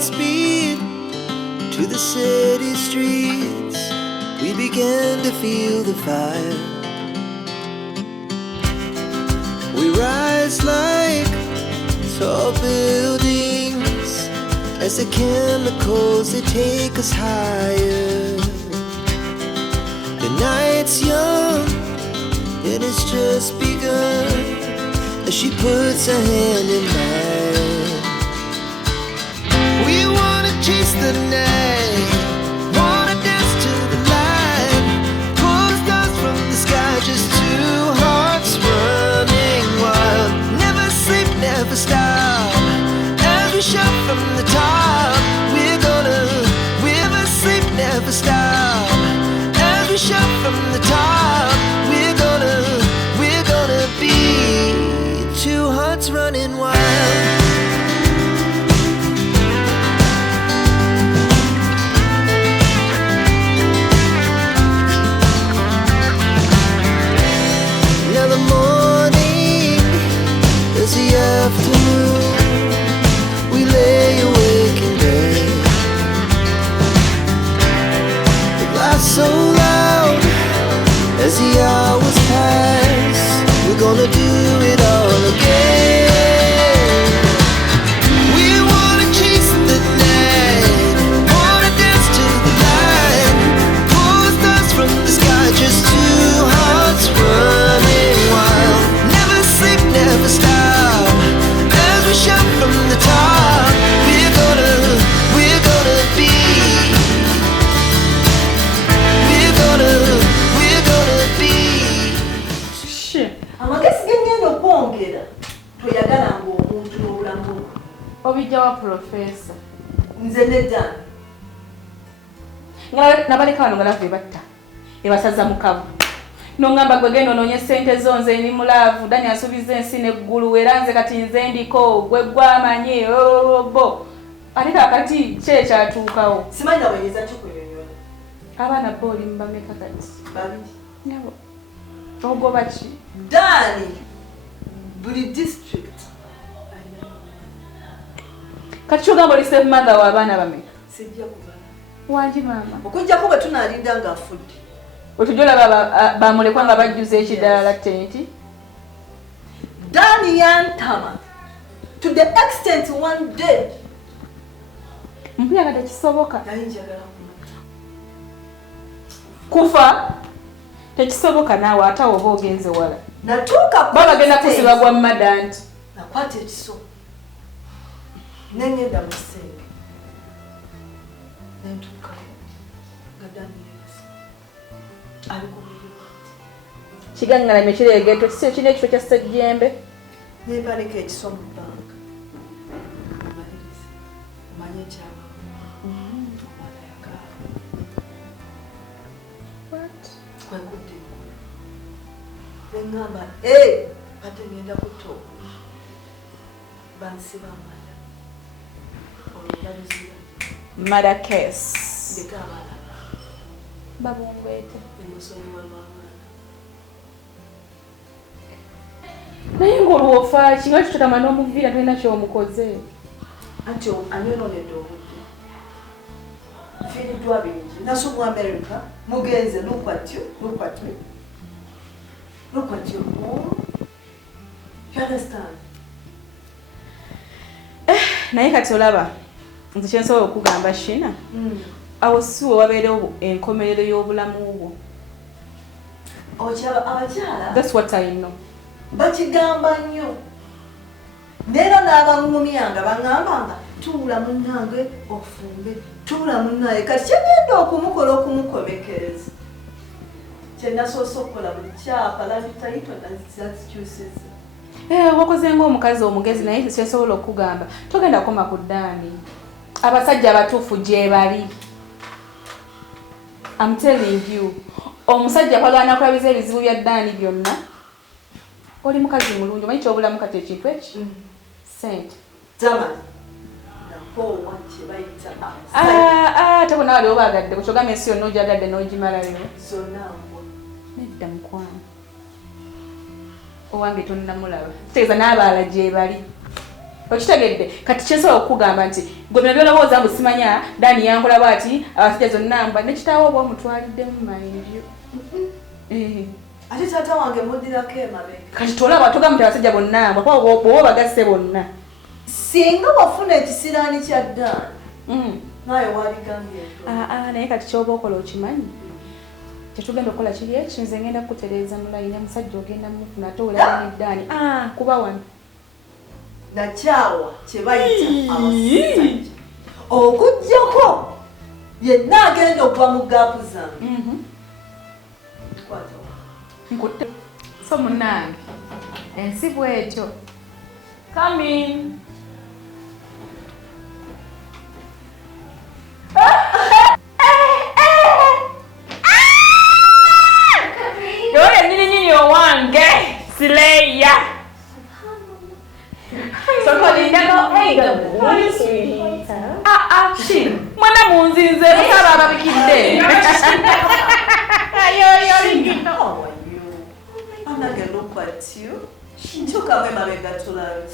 Godspeed to the city streets. We began to feel the fire. We rise like tall buildings as the chemicals they take us higher. The night's young and it's just begun as she puts her hand in mine. We wanna chase the night, wanna dance to the light, pull the stars from the sky, just two hearts running wild. Never sleep, never stop, as we shout from the top. Never sleep, never stop, as we shout from the top. We're gonna be two hearts running wild. Now the morning is the afternoon. We lay awake in bed. The laughs so loud as the hours pass. We're gonna do it all again. We wanna chase the night, wanna dance to the light, pull the stars from the sky, just two hearts running wild. Never sleep, never stop, as we shout from the top. We're gonna be, we're gonna be. Shit. Amagezi gengendo kwongera toyagala ng'omuntu n'obulamu Obijja wa profesa. nze nedda Nabaleka wano nga laavu ebatta. Ebasaza mukavu. N'ongamba gwe genda onoonye ssente zo nze ndi mulaavu. Dani asuubiza ensi n'eggulu era nze kati nze ndiko gwe gw'amanyi bo. Ate kaakati ki ekyatuukawo? simanyi naweereza kikunyonyola Abaana bo oli mubameka kati. babiri Nabo. Ogoba ki? Dani buli district Kati kyogamba oli step mother w'abaana bameka. sijja kubala Wangi maama. okujjako bwe tunaalinda ng'afudde Otujja olaba bamulekwa nga bajjuza ekidala ttenti. Dani yantama to the extent one day Mpulira nga tekisoboka. nali njagala kumata Kufa tekisoboka naawe ate oba ogenze wala. natuuka ku Baba bagenda stage. kusiba gwa mmadda nti. nakwata ekiso nengenda mu kisenge nentuukayo nga Dani yeebase ali ku buliri bwange Kigangalamye kireegeeto kisi ekirina ekifo kya ssejjembe. nembaleka ekiso mu bbanga maliriza omanye ekyaba omwana yakaaba kwekudde neŋŋamba ate ngenda kutta okuli bansiba amala olwo baluzira Mada case. ndeka abaana Babungwete. emusonyiwa lw'abaana Naye ng'olwofa kinga kitutama n'omuviira tulina ky'omukoze. anti anyonoonedde obudde fiiriddwa bingi naso mu America mugenze lukwatyo you understand Naye kati olaba nze kye nsobola okugamba Shina. Awo si we wabeerewo enkomerero y'obulamu bwo. abakyala That's what I know. bakigamba nnyo neera n'abaŋŋumyanga baŋŋambanga tuula munnange ofumbe tuula munnaye kati kyegenda okumukomekereza kyenasoose okukola buli kyapa labitayito nazikyusizza Wakoze ng'omukazi omugezi naye kyesobola okugamba togenda koma ku Dani. Abasajja abatuufu gye bali. I'm telling you. Omusajja kwagala kulabiza ebizibu bya Dani byonna. Oli mukazi mulungi omanyi kyobulamu kati ekintu eki? Sente. Tamani nakoowa kyebayita Tebo nawe ali obaagadde kukyogamba ensi yonna ogyagadde n'ogimalayo. zonna mbwa Nedda mukwano. Owange tonnamulaba. Kitegeeza n'abalala gye bali. Okitegedde kati kyensobola okugamba nti gwe bino byolowooza mbu simanya Dani yankola bw'ati abasajja zonna mba ne kitaawo oba omutwaliddemu mayinju. Ate taata wange muddirako emabega. Kati tolaba togamute abasajja bonna mbwa bw'oba bagasse bonna. Singa wafuna ekisiraani kya Dani naye waligambye. Naye kati ky'oba okola okimanyi. Kyetugenda okukola kiri eki nze ngenda kukutereeza mu layini omusajja ogenda mufuna ate olaba ne Dani. Kuba wano. Nakyawa kye bayita abasajja. Okuggyako yenna agenda okuva mu gaapu zange. Nkutte. So munnange ensi bw'etyo. Come in. Yoye nyini owange Sileya. Shin. Mwana munzinze musaba ababikidde. I'm not going to look at you. She took away my mega to love.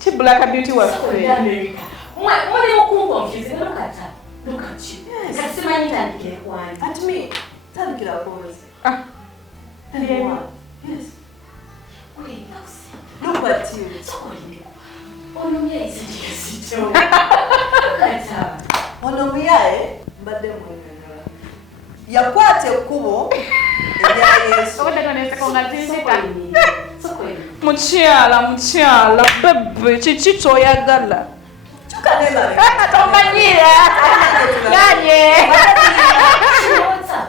She black beauty was free. Look at you. Yes. At me. Thank you, boys. Yes. Look at you. Onomuyae mbadde mwenagala. Yakwata ekkubo erya Yesu. Mukyala bebe kiki kyoyagala? Kyuka nebabe. Tomanyira. Yanye.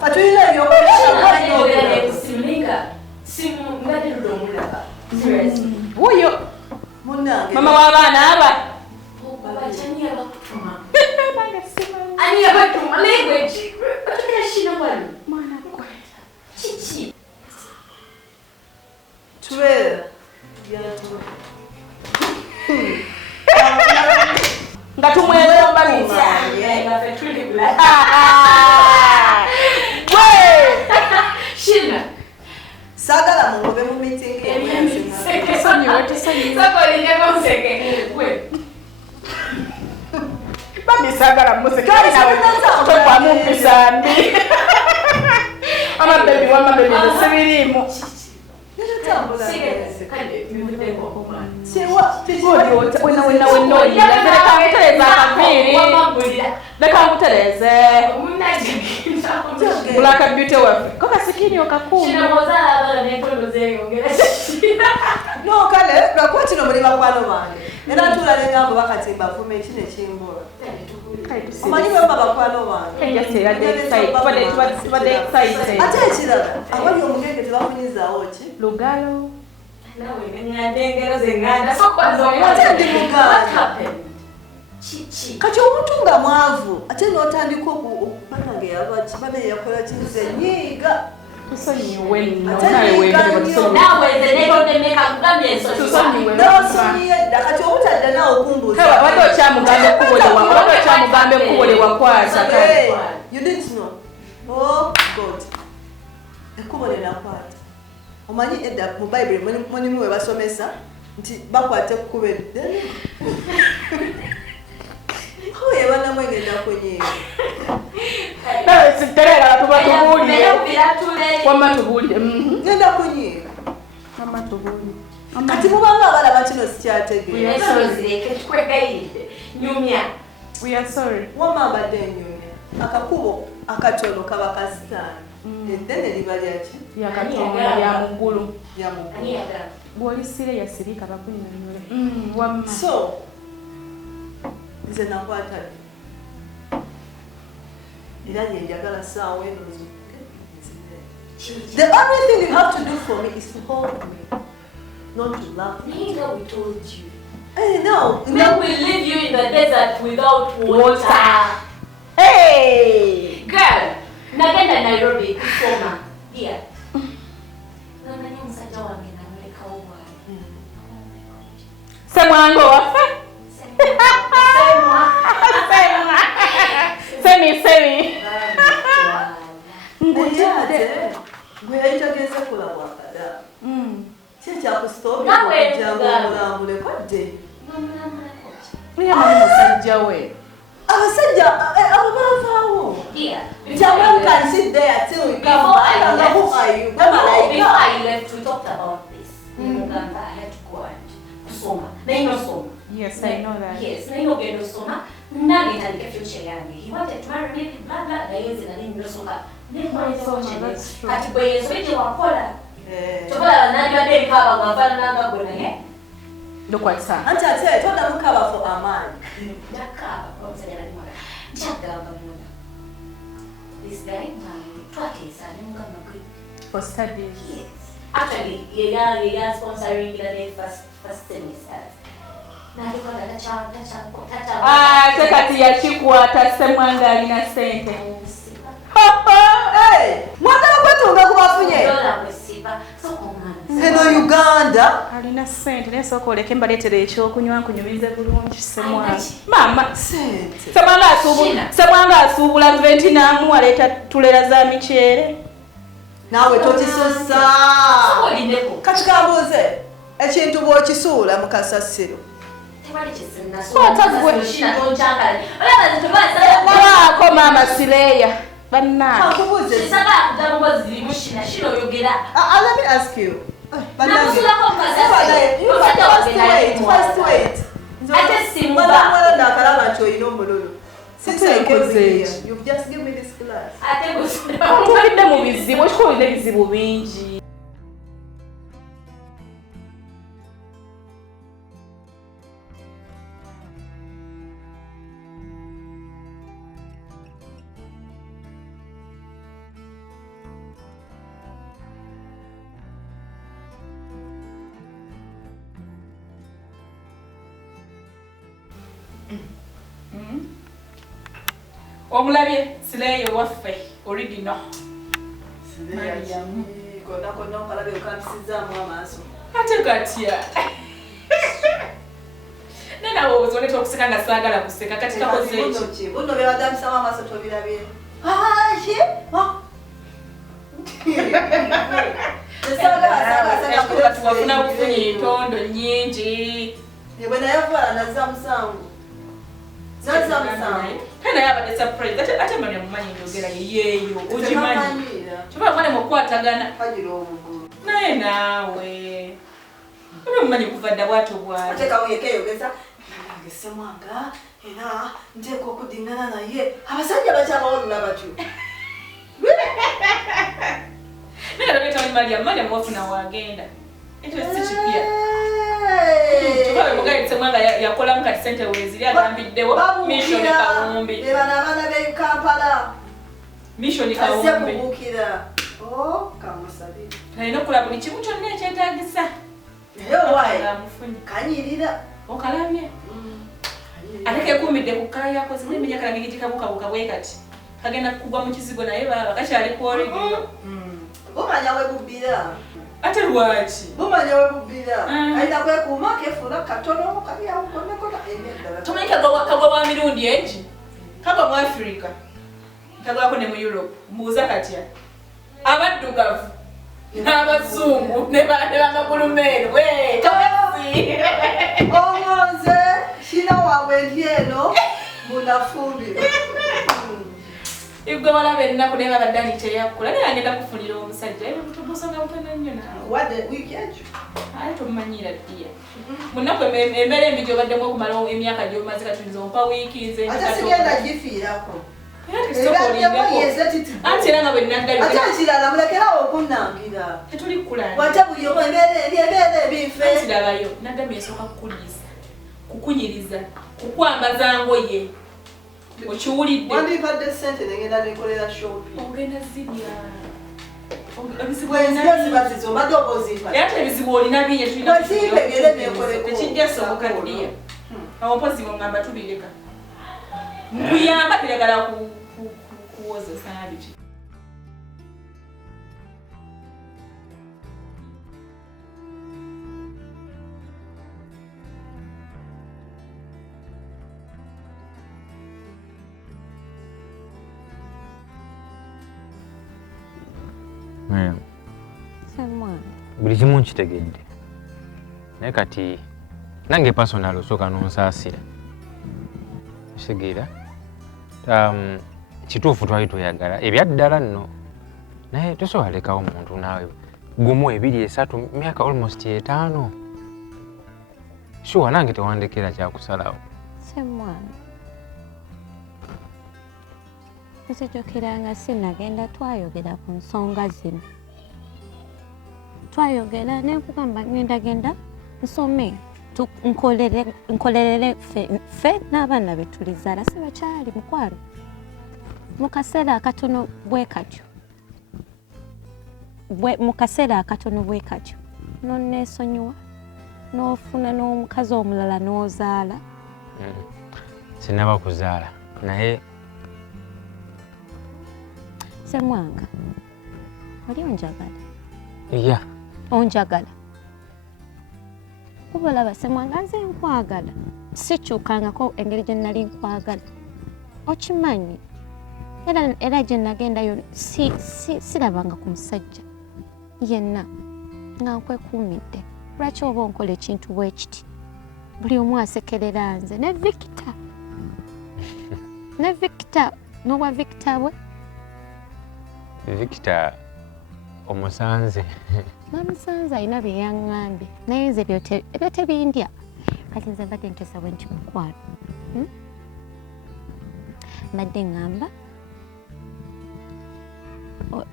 Fatulira Wuyo. Munange. Mama w'abaana aba. Tuwera. Nga tumwegomba bitya. Shina. Sagala mungobe mu meeting. Bamisagala museke nawe tokwamu mpisambi. Amabebi w'amabebi sibirimu. Leka nkutereze. Black beauty waffe. Ko kasikini okakuuma. No kale lwakuba kino muli bakwano bange. Era tula nengambo bakatimba fume ekine kimbola. Omanyi baba bakwano bange. Ate ekirala abali omugenge tebafunyizaawo ki? Lugalo. Kati omuntu nga mwavu ate n'otandika okupanga yabaki bane yakola kintu enyiga. Tusonyiwe nno. Kati obutadda naawe okumbuuza. Wadde okyamugambe ekkubo lye wakwata. You didn't know. Oh God. Ekkubo lye nakwata. Omanyi edda mu Bible mulimu we basomesa nti bakwate ekkubo eddene. Awo yabana mwengenda kunyiga. Nawe siterera tuba tubuulire. Wamma tubuulire. Ngenda kunyiga. Wamma tubuulire. Kati mubanga abalaba kino sikyategeera. We are sorry. Wamma abadde ennyumya. Akakubo akatono kaba kasitaani. Eddene liba lyaki? Yakatonda lya muggulu. Lya muggulu. Bw'olisire yasirika bakunnyonnyola. Wamma. So, nze nakwata era nyenjagala saawa eno the only thing you have to do for me is to hold me, not to love me. We told you. Hey, no. When we leave you in the desert without water. Hey! Girl, nagenda Nairobi kusoma. Here. Nanganya musajja wange namuleka obwali. Semwango waffe. Semi. Nguyate. Gwe yayitageze kulabwa akada. Kyekyakusitoobi Nawe okujjanga Uganda. omulambule kodde. Muyama musajja we. Abasajja abo baavaawo. Here. Tell can sit there till we come Before back. I don't know who are you. Never like Before that. I left, we talked about this. In Uganda, I had to go and kusoma. Naino soma. Yes, I know that. Yes, naino gendo soma. Nani tandika future yange. He wanted to marry me, blah blah. Na yezi na nini nosoma. That's true. Ati bwe yesoje wakola. Eh. Chokola nani wade kaba ngafana nanga gona he. Look what's up. Anti ate toda mukaba for Amani. Nakaba omusajja nali mwana. Chagamba mwana. This guy twatesa ne mugamba gwe. For studies. Yes. Actually, yeah, sponsoring the first semester. Tekati yakikwata Ssemwanga alina ssente. Hey! Mwagala kwetunga kubafunye. Eno Uganda. Alina ssente naye sooka oleke mbaleetera ekyokunywa nkunyumize bulungi Ssemwanga. Maama. Sente. Ssemwanga asuubula venti n'amu aleeta tulera za miceere. Naawe tokisussa. Kati kambuuze ekintu bw'okisuula mu kasasiro. Waako maama Sireya. Bannange. Kankubuuze. Let me ask you. First wait. Mbala nakalaba nti olina omululu. Since I came here, you've just given me this class. Otulidde mu bizibu, ekikuba olina ebizibu bingi. Omulabye Sireya waffe original. Konna okalabe okampisizaamu amaaso. Ate katya. Nena wobuzi oleta okuseka nga saagala kuseka kati kakoze eki. Buno byebadambisamu amaaso tobirabye. Wafuna bufunye entondo nnyingi. Bwe nayavala nazza musanvu. Nazza musanvu. Kana yabadde surprise. Ate manya mumanyi njogera yeeyo. Ogimanyi. Kyova mwana mukwatagana. Kagira obugulu. Naye naawe. Oba mumanyi kuva dda bwato bwali. Ate kawuyekeyogeza. Nange Ssemwanga era nteeka okudingana naye. Abasajja bakyabawolula batyo. Naye lweta Mariam wafuna wagenda. Ekyo si kipya. Tukawe mugaye Ssemwanga yakolamu kati ssente weeziri agambiddewo mission Kawumbi. Bana abaana b'e Kampala. Mission Kawumbi. Azze kubuukira. Kamusabire. Alina okukola buli kimu kyonna ekyetaagisa. Naye owaaye Amufunye. kanyirira. Okalabye? Ate keekuumidde ku kkala yakoze n'emenya kalabye gitikabukabuka bwe kati. Kagenda kugwa mu kizigo naye baba kakyali ku original. Bumanya we bubbira. Ate lwaki? Bumanya we bubbira. Alina kwekuuma keefuna katono kali awo konna emyendala. Tomanyi kagwa wa mirundi egi? Kagwa mu Africa. Kagwako ne mu Europe. Mbuuza katya. Abaddugavu n'abazungu ne bamagulumeero. Tomanyi. Omonze kina waabwe ndi eno munafumbiro. Igwe walaba ennaku naye babadde ani kyeyakkola naye agenda kufunira omusajja ebutubusanga butono nnyo naawe. Wadde wiiki ekyo. Aye tomumanyira ddiya. Mu nnaku embeera embi gy'obaddemu okumala emyaka gy'omaze kati nze ompa wiiki nze. Ate sigenda gifiirako. Anti era nga bwe naddayo. Ate ekirala mulekerawo okunnangira. Tetuli kukulanda. Wate buli omu embeera ebinfe. Anti labayo naddamu esooka kukuliisa, kukunyiriza, kukwambaza ngoye. Okiwulidde? Wandimpadde ssente negenda nekolera shopping. Ogenda zirya. Bwenzira ziba zizo mbadde oba ozimpa. Ate ebizibu olina bingi tulina Wezipegere nekoleko. tekijja soboka ddiya. Awo mpozi ngamba tubireka. Nkuyamba biragala kuwozesa biki. Buli kimu nkitegedde. naye kati nange personal osooka nonsaasira kitegeera kituufu twali tweyagala ebyaddala nno naye tosobola lekawo omuntu naawe gumu 2 3 myaka almost 5 shuwa nange tewandekera kyakusalawo semwana nzijukiranga sinagenda twayogera ku nsonga zino twayogera nekugamba ngenda nsome nkolerere ffe n'abaana betulizaala si bakyali mukwano mu kaseera akatono bwe katyo nonneesonyiwa n'ofuna n'omukazi omulala n'ozaala sinaba kuzaala naye semwanga oli onjagala ya onjagala kuba olaba semwanga nze nkwagala sikyukangako engeri gye nali nkwagala okimanyi era gye nagendayo sirabanga ku musajja yenna nga nkwekuumidde lwaki oba onkola ekintu bwe kiti buli omu asekerera nze ne Victor n'obwa Victor bwe Victor omusanze namusanze alina bye yaŋŋambye naye nze ebyo tebindya kati nze mbadde nteesa bwe nti mukwano mbadde ŋŋamba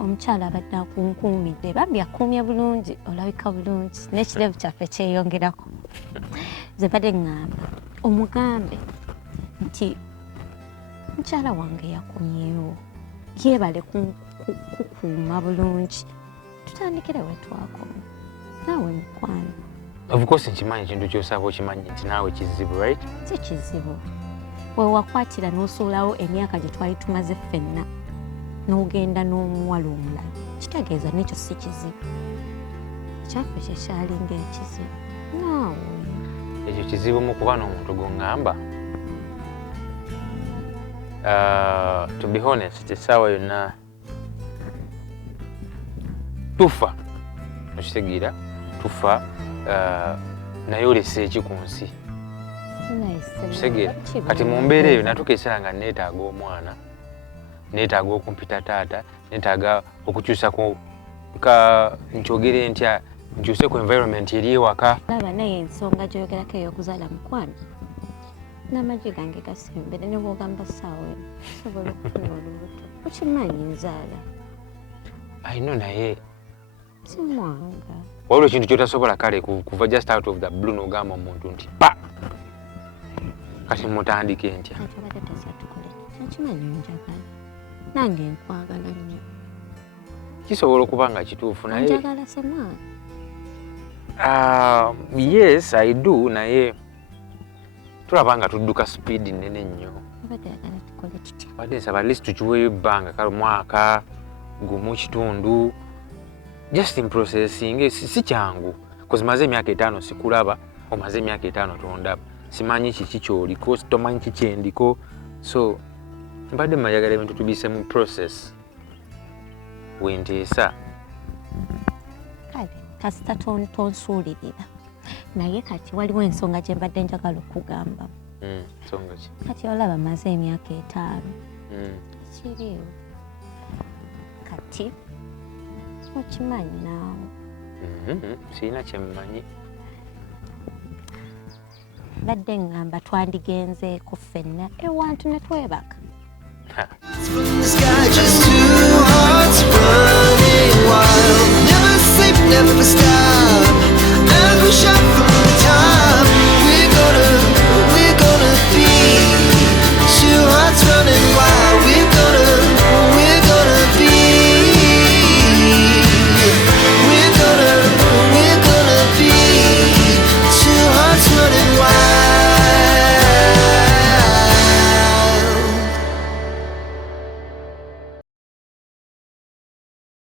omukyala abadde akunkuumidde bambi akuumye bulungi olabika bulungi n'ekirevu kyaffe kyeyongerako nze mbadde ŋŋamba omugambe nti mukyala wange yakomyewo yeebale kukuuma bulungi tutandikire we twakoma naawe mukwano of course nkimanyi ekintu kyosaba okimanyi nti naawe kizibu right si kizibu wewakwatira n'osuulawo emyaka gye twali tumaze ffenna n'ogenda n'omuwala omulala kitegeeza nekyo si kizibu ekyaffe kyekyalinga ekizibu naawe ekyo kizibu mu kuba n'omuntu goŋŋamba to be honest essaawa yonna tufa okitegeera tufa naye olesa eki ku nsi kitegeera kati mu mbeera eyo natuuka ekiseera nga neetaaga omwana neetaaga okumpita taata neetaaga okukyusa nkyogere ntya nkyuse ku environment eri ewaka laba naye ensonga gyoyogerako ey'okuzaala mukwano n'amagye gange gasembere ne bwogamba ssaawa sobola okufuna olubuto okimanyi nzaala ayino naye simwanga waliwo ekintu kyotasobola kale kuva just out of the blue n'ogamba omuntu nti pa kati mutandike ntya kati obadde tasatukole nakimanyi onjagala nange nkwagala nnyo kisobola okuba nga kituufu naye onjagala semwana yes I do naye tulaba nga tudduka speed nnene nnyo obadde yagala tukole tutya badde nsaba at least tukiweeyo ebbanga kale mwaka gumu kitundu just in processing si kyangu kozi maze emyaka 5 sikulaba omaze emyaka 5 tondaba simanyi kiki kyoliko tomanyi kikyendiko so mbadde mayagala ebintu tubise mu process wenteesa kale kasita tonsuulirira naye kati waliwo ensonga gye mbadde njagala okugamba nsonga ki kati olaba maze emyaka 5 kiriwo kati okimanyi naawe sirina kyemmanyi badde ŋŋamba twandigenzeeko ffenna ewantu ne twebaka From the sky,